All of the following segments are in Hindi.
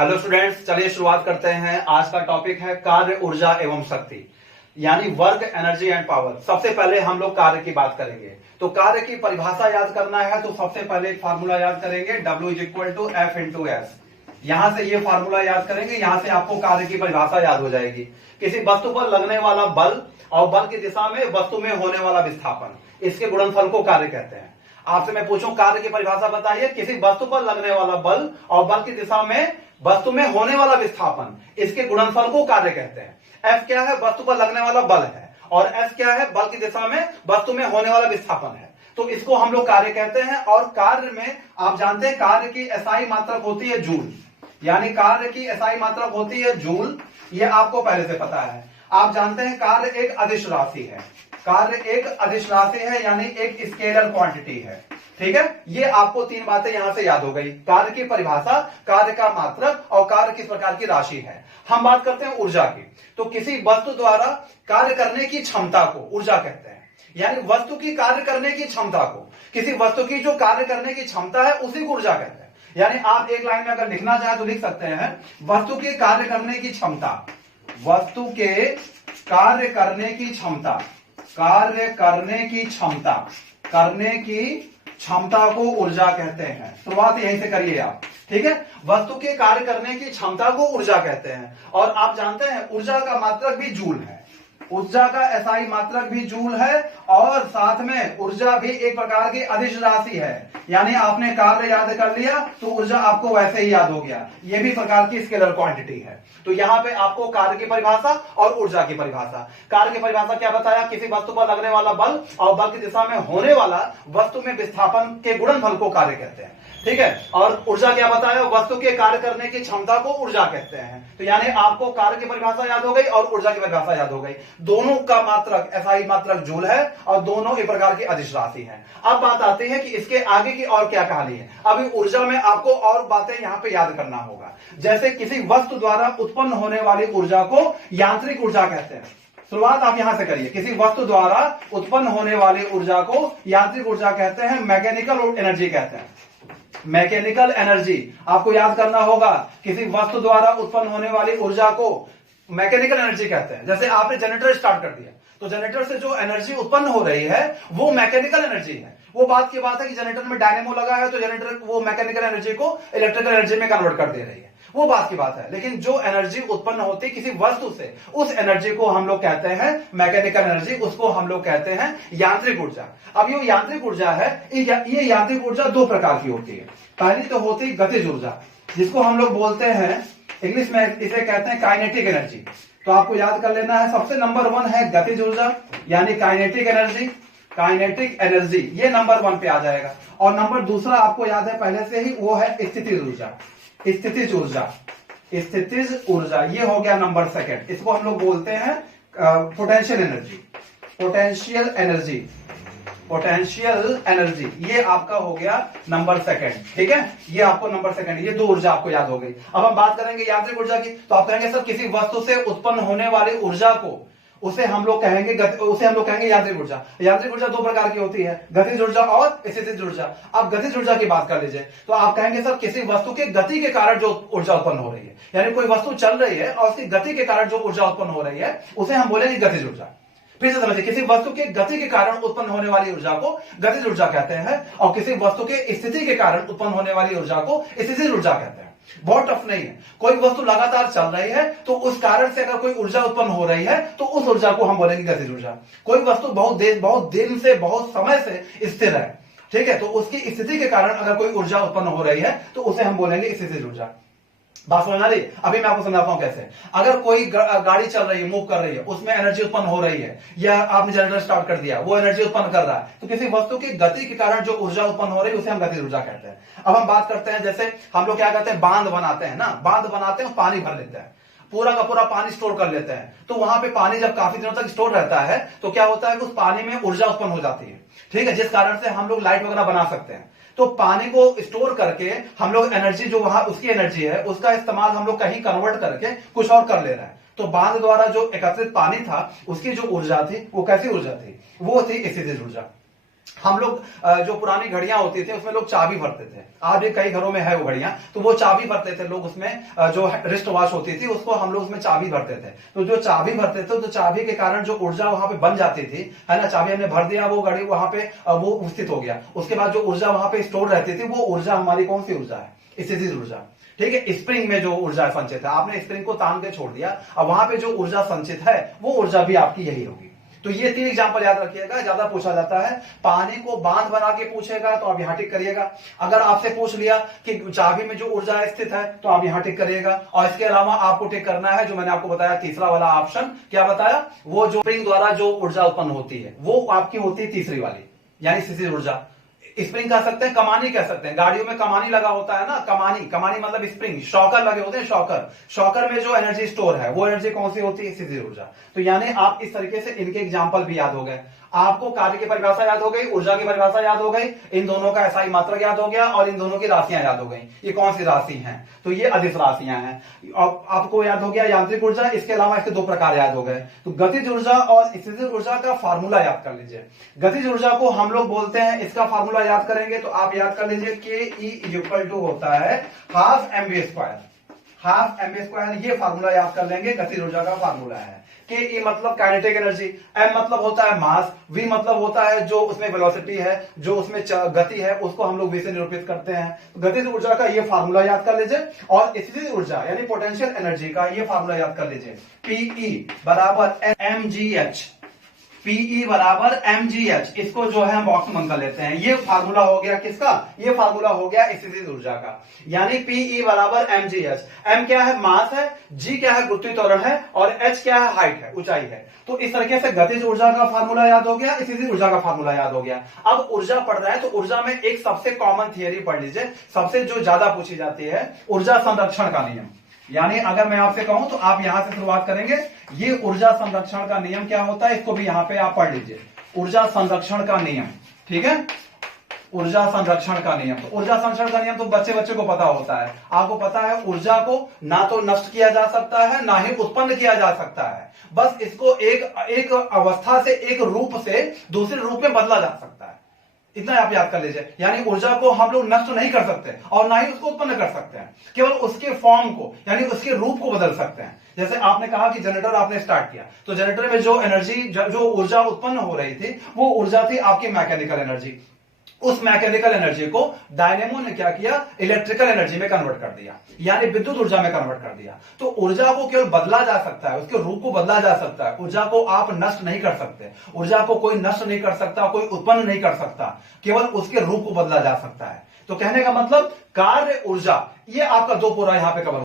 हेलो स्टूडेंट्स, चलिए शुरुआत करते हैं। आज का टॉपिक है कार्य, ऊर्जा एवं शक्ति, यानी वर्क, एनर्जी एंड पावर। सबसे पहले हम लोग कार्य की बात करेंगे। तो कार्य की परिभाषा याद करना है तो सबसे पहले एक फार्मूला याद करेंगे, W = F × S। यहां से ये फार्मूला याद करेंगे, यहां से आपको कार्य की परिभाषा याद हो जाएगी। किसी वस्तु पर लगने वाला बल और बल की दिशा में वस्तु में होने वाला विस्थापन, इसके गुणनफल को कार्य कहते हैं। आपसे मैं पूछूं कार्य की परिभाषा बताइए। किसी वस्तु पर लगने वाला बल और बल की दिशा में वस्तु में होने वाला विस्थापन, इसके गुणनफल को कार्य कहते हैं। F क्या है? वस्तु पर लगने वाला बल है, और S क्या है? बल की दिशा में वस्तु में होने वाला विस्थापन है। तो इसको हम लोग कार्य कहते हैं। और कार्य में आप जानते हैं कार्य की SI मात्रक होती है जूल, यानी कार्य की SI मात्रक होती है जूल। ये आपको पहले से पता है। आप जानते हैं कार्य एक अदिश राशि है। कार्य एक अदिश राशि है, यानी एक स्केलर क्वांटिटी है। ठीक है, ये आपको तीन बातें यहां से याद हो गई। कार्य की परिभाषा, कार्य का मात्रक और कार्य किस प्रकार की राशि है। हम बात करते हैं ऊर्जा की। तो किसी वस्तु द्वारा कार्य करने की क्षमता को ऊर्जा कहते हैं, यानी वस्तु की कार्य करने की क्षमता को, किसी वस्तु की जो कार्य करने की क्षमता है उसी को ऊर्जा कहते हैं। यानी आप एक लाइन में अगर लिखना चाहें तो लिख सकते हैं वस्तु के कार्य करने की क्षमता, वस्तु के कार्य करने की क्षमता, कार्य करने की क्षमता, करने की क्षमता को ऊर्जा कहते हैं। शुरुआत यहीं से करिए आप। ठीक है, वस्तु के कार्य करने की क्षमता को ऊर्जा कहते हैं। और आप जानते हैं ऊर्जा का मात्रक भी जूल है, ऊर्जा का SI मात्रक भी जूल है, और साथ में ऊर्जा भी एक प्रकार की अदिश राशि है। यानी आपने कार्य याद कर लिया तो ऊर्जा आपको वैसे ही याद हो गया। यह भी प्रकार की स्केलर क्वांटिटी है। तो यहां पे आपको कार्य की परिभाषा और ऊर्जा की परिभाषा। कार्य की परिभाषा क्या बताया? किसी वस्तु पर लगने वाला बल और बल की दिशा में होने वाला वस्तु में विस्थापन के गुणनफल को कार्य कहते हैं। ठीक है, और ऊर्जा क्या बताया? वस्तु के कार्य करने की क्षमता को ऊर्जा कहते हैं। तो यानी आपको कार्य की परिभाषा याद हो गई और ऊर्जा की परिभाषा याद हो गई। दोनों का मात्रक SI मात्रक जूल है और दोनों एक प्रकार की अदिश राशि है। अब बात आती है कि इसके आगे की और क्या कहानी है। अभी ऊर्जा में आपको और बातें यहां पे याद करना होगा। जैसे किसी वस्तु द्वारा उत्पन्न होने वाली ऊर्जा को यांत्रिक ऊर्जा कहते हैं। शुरुआत आप यहां से करिए। किसी वस्तु द्वारा उत्पन्न होने वाली ऊर्जा को यांत्रिक ऊर्जा कहते हैं, मैकेनिकल एनर्जी कहते हैं। मैकेनिकल एनर्जी आपको याद करना होगा। किसी वस्तु द्वारा उत्पन्न होने वाली ऊर्जा को मैकेनिकल एनर्जी कहते हैं। जैसे आपने जनरेटर स्टार्ट कर दिया तो जनरेटर से जो एनर्जी उत्पन्न हो रही है वो मैकेनिकल एनर्जी है। वो बात की बात है कि जनरेटर में डायनेमो लगा है तो जनरेटर वो मैकेनिकल एनर्जी को इलेक्ट्रिकल एनर्जी में कन्वर्ट कर दे रही है, वो बात की बात है। लेकिन जो एनर्जी उत्पन्न होती है किसी वस्तु से, उस एनर्जी को हम लोग कहते हैं मैकेनिकल एनर्जी, उसको हम लोग कहते हैं यांत्रिक ऊर्जा। अब ये यांत्रिक ऊर्जा है, ये यांत्रिक ऊर्जा दो प्रकार की होती है। पहली तो होती है गतिज ऊर्जा, जिसको हम लोग बोलते हैं इंग्लिश में इसे कहते हैं काइनेटिक एनर्जी। तो आपको याद कर लेना है, सबसे नंबर 1 है गतिज ऊर्जा यानी काइनेटिक एनर्जी। काइनेटिक एनर्जी ये नंबर 1 पे आ जाएगा। और नंबर दूसरा आपको याद है पहले से ही, वो है स्थितिज ऊर्जा। स्थितिज ऊर्जा, स्थितिज ऊर्जा ये हो गया नंबर 2। इसको हम लोग बोलते हैं potential energy. Potential energy, potential energy ये आपका हो गया नंबर 2। ठीक है, ये आपको नंबर 2, ये दो ऊर्जा आपको याद हो गई। अब हम बात करेंगे यांत्रिक ऊर्जा की। तो आप कहेंगे सर किसी वस्तु से उत्पन्न होने वाली ऊर्जा को उसे हम लोग कहेंगे यांत्रिक ऊर्जा। यांत्रिक ऊर्जा दो प्रकार की होती है, गतिज ऊर्जा और स्थितिज ऊर्जा। अब गतिज ऊर्जा की बात कर लीजिए तो आप कहेंगे सर किसी वस्तु के गति के कारण जो ऊर्जा उत्पन्न हो रही है, यानी कोई वस्तु चल रही है और उसकी गति के कारण जो ऊर्जा उत्पन्न हो रही है उसे हम बोलेंगे गतिज ऊर्जा। फिर से समझिए, किसी वस्तु के गति के कारण उत्पन्न होने वाली ऊर्जा को गतिज ऊर्जा कहते हैं, और किसी वस्तु के स्थिति के कारण उत्पन्न होने वाली ऊर्जा को स्थितिज ऊर्जा कहते हैं। बहुत टफ नहीं है। कोई वस्तु लगातार चल रही है तो उस कारण से अगर कोई ऊर्जा उत्पन्न हो रही है तो उस ऊर्जा को हम बोलेंगे गतिज ऊर्जा। कोई वस्तु बहुत दिन से, बहुत समय से स्थिर है, ठीक है, तो उसकी स्थिति के कारण अगर कोई ऊर्जा उत्पन्न हो रही है तो उसे हम बोलेंगे स्थितिज ऊर्जा। बात समझ आ रही? अभी मैं आपको समझाता हूं कैसे। अगर कोई गाड़ी चल रही है, मूव कर रही है, उसमें एनर्जी उत्पन्न हो रही है, या आपने जनरेटर स्टार्ट कर दिया, वो एनर्जी उत्पन्न कर रहा है, तो किसी वस्तु की गति के कारण जो ऊर्जा उत्पन्न हो रही है उसे हम गतिज ऊर्जा कहते हैं। अब हम बात करते हैं, जैसे हम लोग क्या करते हैं, बांध बनाते हैं ना, बांध बनाते हैं, पानी भर लेते हैं, पूरा का पूरा पानी स्टोर कर लेते हैं। तो वहां पे पानी जब काफी दिनों तक स्टोर रहता है तो क्या होता है कि उस पानी में ऊर्जा उत्पन्न हो जाती है। ठीक है, जिस कारण से हम लोग लाइट वगैरह बना सकते हैं। तो पानी को स्टोर करके हम लोग एनर्जी जो वहां उसकी एनर्जी है उसका इस्तेमाल हम लोग कहीं कन्वर्ट करके कुछ और कर ले रहे हैं। तो बांध द्वारा जो एकत्रित पानी था उसकी जो ऊर्जा थी वो कैसी ऊर्जा थी? वो थी स्थितिज ऊर्जा। हम लोग जो पुरानी घड़ियां होती थी उसमें लोग चाबी भरते थे, आज भी कई घरों में है वो घड़ियां, तो वो चाबी भरते थे लोग उसमें, जो रिस्ट वॉच होती थी उसको हम लोग उसमें चाबी भरते थे। तो जो चाबी भरते थे तो चाबी के कारण जो ऊर्जा वहां पे बन जाती थी, है ना, चाबी हमने भर दिया, वो घड़ी वहां पे वो स्थित हो गया, उसके बाद जो ऊर्जा वहां पे स्टोर रहती थी वो ऊर्जा हमारी कौन सी ऊर्जा है, स्थितिज ऊर्जा। ठीक है, स्प्रिंग में जो ऊर्जा संचित है, आपने स्प्रिंग को तान के छोड़ दिया, अब वहां पे जो ऊर्जा संचित है वो ऊर्जा भी आपकी यही होगी। तो ये 3 एग्जांपल याद रखिएगा, ज्यादा पूछा जाता है। पानी को बांध बना के पूछेगा तो आप यहां टिक करिएगा। अगर आपसे पूछ लिया कि चाबी में जो ऊर्जा स्थित है तो आप यहां टिक करिएगा। और इसके अलावा आपको टिक करना है जो मैंने आपको बताया तीसरा वाला ऑप्शन, क्या बताया, वो जो स्प्रिंग द्वारा जो ऊर्जा उत्पन्न होती है वो आपकी होती है तीसरी वाली, यानी स्थितिज ऊर्जा। स्प्रिंग कह सकते हैं, कमानी कह सकते हैं, गाड़ियों में कमानी लगा होता है ना, कमानी, कमानी मतलब स्प्रिंग, शॉकर लगे होते हैं, शॉकर, शॉकर में जो एनर्जी स्टोर है वो एनर्जी कौन सी होती है, स्थितिज ऊर्जा। तो यानी आप इस तरीके से इनके एग्जांपल भी याद हो गए, आपको कार्य की परिभाषा याद हो गई, ऊर्जा की परिभाषा याद हो गई, इन दोनों का एसआई मात्रक याद हो गया और इन दोनों की राशियां याद हो गई। ये कौन सी राशि हैं, तो ये अदिश राशियां हैं। आपको याद हो गया यांत्रिक ऊर्जा, इसके अलावा इसके 2 प्रकार याद हो गए। तो गतिज ऊर्जा और स्थितिज ऊर्जा का फार्मूला याद कर लीजिए। गतिज ऊर्जा को हम लोग बोलते हैं, इसका फार्मूला याद करेंगे तो आप याद कर लीजिए के होता है half M V square, half M V square, ये फार्मूला याद कर लेंगे, गतिज ऊर्जा का फार्मूला है। के ई मतलब काइनेटिक एनर्जी, एम मतलब होता है मास, वी मतलब होता है जो उसमें वेलोसिटी है, जो उसमें गति है, उसको हम लोग वी से निरूपित करते हैं। गतिज ऊर्जा का ये फार्मूला याद कर लीजिए और स्थितिज ऊर्जा यानी पोटेंशियल एनर्जी का ये फार्मूला याद कर लीजिए, पीई बराबर एम जी एच, पीई बराबर mgh, इसको जो है हम बॉक्स में कर लेते हैं। ये फार्मूला हो गया किसका, ये फार्मूला हो गया स्थितिज ऊर्जा का, यानी पीई बराबर mgh। m क्या है, मास है, g क्या है, गुरुत्वीय त्वरण है, और h क्या है, हाइट है, ऊंचाई है। तो इस तरीके से गतिज ऊर्जा का फार्मूला याद हो गया, स्थितिज ऊर्जा का फार्मूला याद हो गया। अब ऊर्जा पढ़ रहा है तो ऊर्जा में एक सबसे कॉमन थियरी पढ़ लीजिए, सबसे जो ज्यादा पूछी जाती है, ऊर्जा संरक्षण का नियम। यानी अगर मैं आपसे कहूं तो आप यहां से शुरुआत करेंगे, ये ऊर्जा संरक्षण का नियम क्या होता है, इसको भी यहां पे आप पढ़ लीजिए, ऊर्जा संरक्षण का नियम। ठीक है, ऊर्जा संरक्षण का नियम, तो ऊर्जा संरक्षण का नियम तो बच्चे बच्चे को पता होता है, आपको पता है ऊर्जा को ना तो नष्ट किया जा सकता है ना ही उत्पन्न किया जा सकता है, बस इसको एक अवस्था से, एक रूप से दूसरे रूप में बदला जा सकता है, इतना आप याद कर लीजिए। यानी ऊर्जा को हम लोग नष्ट नहीं कर सकते और ना ही उसको उत्पन्न कर सकते हैं, केवल उसके फॉर्म को यानी उसके रूप को बदल सकते हैं। जैसे आपने कहा कि जनरेटर आपने स्टार्ट किया, तो जनरेटर में जो एनर्जी, जो ऊर्जा उत्पन्न हो रही थी वो ऊर्जा थी आपकी मैकेनिकल एनर्जी। उस मैकेनिकल एनर्जी को डायनेमो ने क्या किया, इलेक्ट्रिकल एनर्जी में कन्वर्ट कर दिया, यानी विद्युत ऊर्जा में कन्वर्ट कर दिया। तो ऊर्जा को केवल बदला जा सकता है, उसके रूप को बदला जा सकता है, ऊर्जा को आप नष्ट नहीं कर सकते, ऊर्जा को कोई नष्ट नहीं कर सकता, कोई उत्पन्न नहीं कर सकता, केवल उसके रूप को बदला जा सकता है। तो कहने का मतलब कार्य ऊर्जा, ये आपका 2 पूरा यहां पे कवर।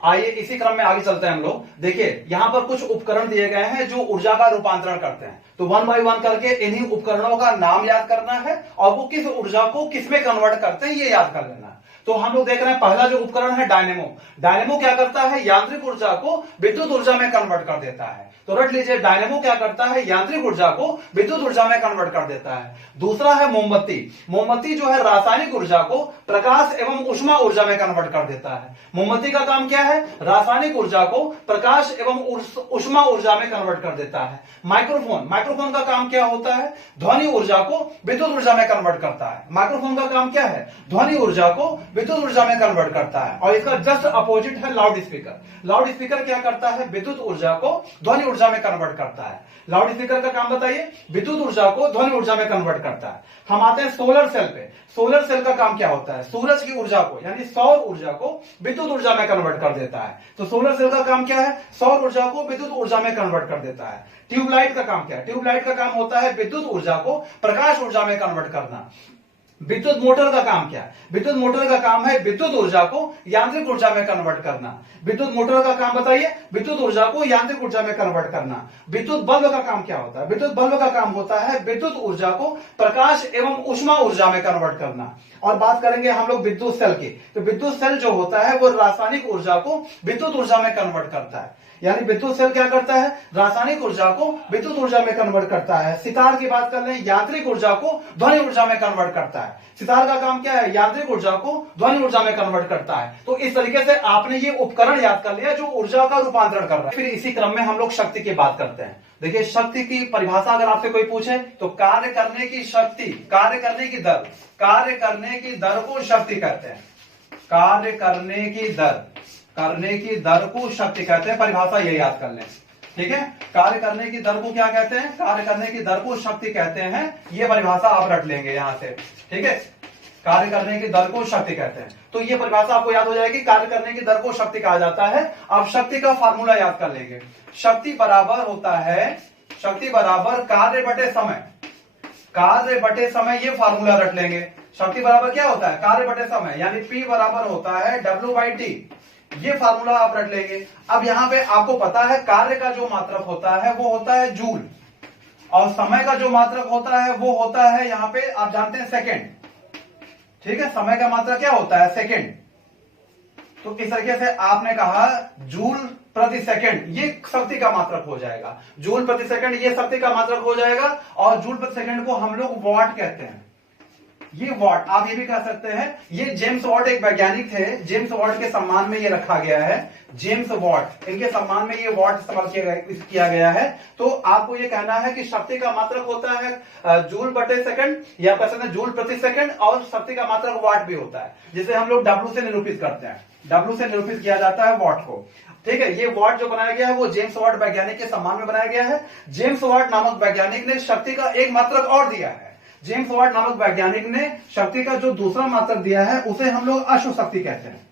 आइए इसी क्रम में आगे चलते हैं हम लोग। देखिए यहां पर कुछ उपकरण दिए गए हैं जो ऊर्जा का रूपांतरण करते हैं, तो 1 बाय 1 करके इन्हीं उपकरणों का नाम याद करना है और वो किस ऊर्जा को किस में कन्वर्ट करते हैं ये याद कर लेना है। तो हम लोग देख रहे हैं पहला जो उपकरण है डायनेमो। डायनेमो क्या करता है, यांत्रिक ऊर्जा को विद्युत ऊर्जा में कन्वर्ट कर देता है। तो रट लीजिए, डायनेमो क्या करता है, यांत्रिक ऊर्जा को विद्युत ऊर्जा में कन्वर्ट कर देता है। दूसरा है मोमबत्ती। मोमबत्ती जो है रासायनिक ऊर्जा को प्रकाश एवं ऊष्मा ऊर्जा में कन्वर्ट कर देता है। मोमबत्ती का काम क्या है, रासायनिक ऊर्जा को प्रकाश एवं ऊष्मा ऊर्जा में कन्वर्ट कर देता है। माइक्रोफोन, माइक्रोफोन का काम क्या होता है, ध्वनि ऊर्जा को विद्युत ऊर्जा में कन्वर्ट करता है। माइक्रोफोन का काम क्या है, ध्वनि ऊर्जा को विद्युत ऊर्जा में कन्वर्ट करता है। और इसका जस्ट अपोजिट है लाउड स्पीकर। लाउड स्पीकर क्या करता है, विद्युत ऊर्जा को ध्वनि ऊर्जा में कन्वर्ट करता है। लाउड स्पीकर का काम बताइए, विद्युत ऊर्जा को ध्वनि ऊर्जा में कन्वर्ट करता है। हम आते हैं सोलर सेल पे। सोलर सेल का काम क्या होता है, सूरज की ऊर्जा को यानी सौर ऊर्जा को विद्युत ऊर्जा में कन्वर्ट कर देता है। तो सोलर सेल का काम क्या है, सौर ऊर्जा को विद्युत ऊर्जा में कन्वर्ट कर देता है। ट्यूबलाइट का काम क्या है, ट्यूबलाइट का काम होता है विद्युत ऊर्जा को प्रकाश ऊर्जा में कन्वर्ट करना। विद्युत मोटर का काम क्या है, विद्युत मोटर का काम है विद्युत ऊर्जा को यांत्रिक ऊर्जा में कन्वर्ट करना। विद्युत मोटर का काम बताइए, विद्युत ऊर्जा को यांत्रिक ऊर्जा में कन्वर्ट करना। विद्युत बल्ब का काम क्या होता है, विद्युत बल्ब का काम होता है विद्युत ऊर्जा को प्रकाश एवं ऊष्मा ऊर्जा में कन्वर्ट करना। और बात करेंगे हम लोग विद्युत सेल की, तो विद्युत सेल जो होता है वो रासायनिक ऊर्जा को विद्युत ऊर्जा में कन्वर्ट करता है। यानी विद्युत सेल क्या करता है, रासायनिक ऊर्जा को विद्युत ऊर्जा में कन्वर्ट करता है। सितार की बात कर लें, यांत्रिक ऊर्जा को ध्वनि ऊर्जा में कन्वर्ट करता है। सितार का काम क्या है, यांत्रिक ऊर्जा को ध्वनि ऊर्जा में कन्वर्ट करता है। तो इस तरीके से आपने ये उपकरण याद कर लिया जो ऊर्जा का रूपांतरण कर रहा है। फिर इसी क्रम में हम लोग शक्ति की बात करते हैं। देखिए, शक्ति की परिभाषा अगर आपसे कोई पूछे तो कार्य करने की शक्ति, कार्य करने की दर, कार्य करने की दर को शक्ति कहते हैं। कार्य करने की दर को शक्ति कहते हैं। परिभाषा ये याद कर लें, ठीक है। कार्य करने की दर को क्या कहते हैं, कार्य करने की दर को शक्ति कहते हैं। ये परिभाषा आप रट लेंगे यहां से, ठीक है। कार्य करने की दर को शक्ति कहते हैं, तो ये परिभाषा आपको याद हो जाएगी। कार्य करने की दर को शक्ति कहा जाता है। अब शक्ति का फार्मूला याद कर लेंगे। शक्ति बराबर होता है, शक्ति बराबर कार्य बटे समय, कार्य बटे समय, ये फार्मूला रट लेंगे। शक्ति बराबर क्या होता है, कार्य बटे समय, यानी P बराबर होता है W/T। ये फार्मूला आप रट लेंगे। अब यहां पे आपको पता है कार्य का जो मात्रक होता है वो होता है जूल, और समय का जो मात्रक होता है वो होता है यहां पे आप जानते हैं सेकेंड, ठीक है। समय का मात्रक क्या होता है, सेकेंड। तो इस तरीके से आपने कहा जूल प्रति सेकंड, ये शक्ति का मात्रक हो जाएगा। जूल प्रति सेकंड ये शक्ति का मात्रक हो जाएगा, और जूल प्रति सेकंड को हम लोग वॉट कहते हैं। ये वॉट, आप ये भी कह सकते हैं, ये जेम्स वॉट एक वैज्ञानिक थे, जेम्स वॉट के सम्मान में ये रखा गया है। जेम्स वॉट, इनके सम्मान में ये वॉट इस्तेमाल किया गया है। तो आपको ये कहना है कि शक्ति का मात्रक होता है जूल बटे सेकंड, या कह सकते हैं जूल प्रति सेकंड, और शक्ति का मात्रक वॉट भी होता है, जिसे हम लोग W से निरूपित करते हैं। W से निरूपित किया जाता है वॉट को, ठीक है। ये वॉट जो बनाया गया है वो जेम्स वॉट वैज्ञानिक के सम्मान में बनाया गया है। जेम्स वॉट नामक वैज्ञानिक ने शक्ति का एक मात्रक और दिया है। जेम्स वॉट नामक वैज्ञानिक ने शक्ति का जो दूसरा मात्रक दिया है उसे हम लोग अश्वशक्ति कहते हैं।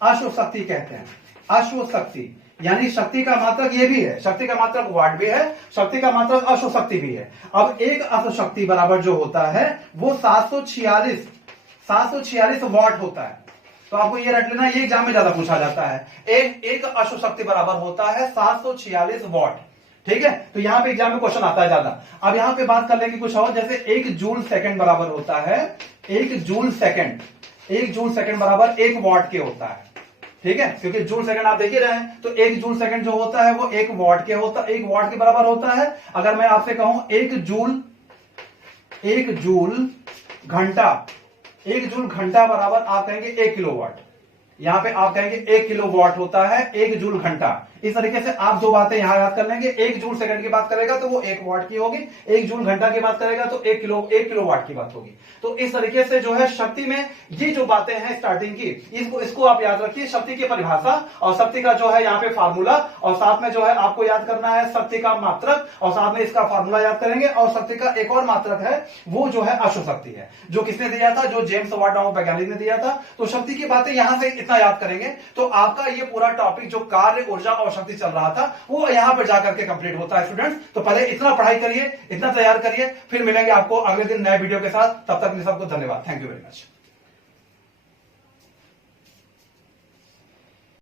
अश्वशक्ति कहते हैं, अश्वशक्ति, यानी शक्ति का मात्रक ये भी है, शक्ति का मात्रक वाट भी है, शक्ति का मात्रक अश्वशक्ति भी है। अब एक अश्वशक्ति बराबर जो होता है वो 746 वॉट होता है। तो आपको ये रट लेना, ये एग्जाम में ज्यादा पूछा जाता है। एक अश्वशक्ति बराबर होता है 746 वॉट, ठीक है। तो यहां पे एग्जाम में क्वेश्चन आता है ज्यादा। अब यहां पे बात कर लेंगे कुछ और, जैसे 1 जूल सेकंड बराबर होता है 1 जूल सेकंड, 1 जूल सेकंड बराबर 1 वॉट के होता है, ठीक है। क्योंकि जूल सेकंड आप देख ही रहे हैं, तो 1 जूल सेकंड जो होता है वो 1 वॉट के होता है, 1 वॉट के बराबर होता है। अगर मैं आपसे कहूं 1 जूल घंटा, 1 जूल घंटा बराबर आप कहेंगे 1 किलोवाट। यहां पे आप कहेंगे 1 किलोवाट होता है 1 जूल घंटा। इस तरीके से आप दो बातें यहां याद कर लेंगे। 1 जूल सेकंड की बात करेगा तो वो 1 वॉट की होगी, 1 जूल घंटा की बात करेगा तो 1 किलोवाट की बात होगी। तो इस तरीके से जो है शक्ति में ये जो बातें हैं स्टार्टिंग की, इसको आप याद रखिए। शक्ति की परिभाषा और शक्ति का जो है यहाँ पे फार्मूला, और साथ में जो है आपको याद करना है शक्ति का मात्रक, और साथ में इसका फार्मूला याद करेंगे। और शक्ति का एक और मात्रक है वो जो है अश्वशक्ति है, जो किसने दिया था, जो जेम्स वॉट नामक वैज्ञानिक ने दिया था। तो शक्ति की बातें यहां से इतना याद करेंगे तो आपका ये पूरा टॉपिक जो कार्य, ऊर्जा और शक्ति चल रहा था वो यहां पर जाकर के कंप्लीट होता है स्टूडेंट्स। तो पहले इतना पढ़ाई करिए, इतना तैयार करिए, फिर मिलेंगे आपको अगले दिन नए वीडियो के साथ। तब तक सबको धन्यवाद, थैंक यू वेरी मच।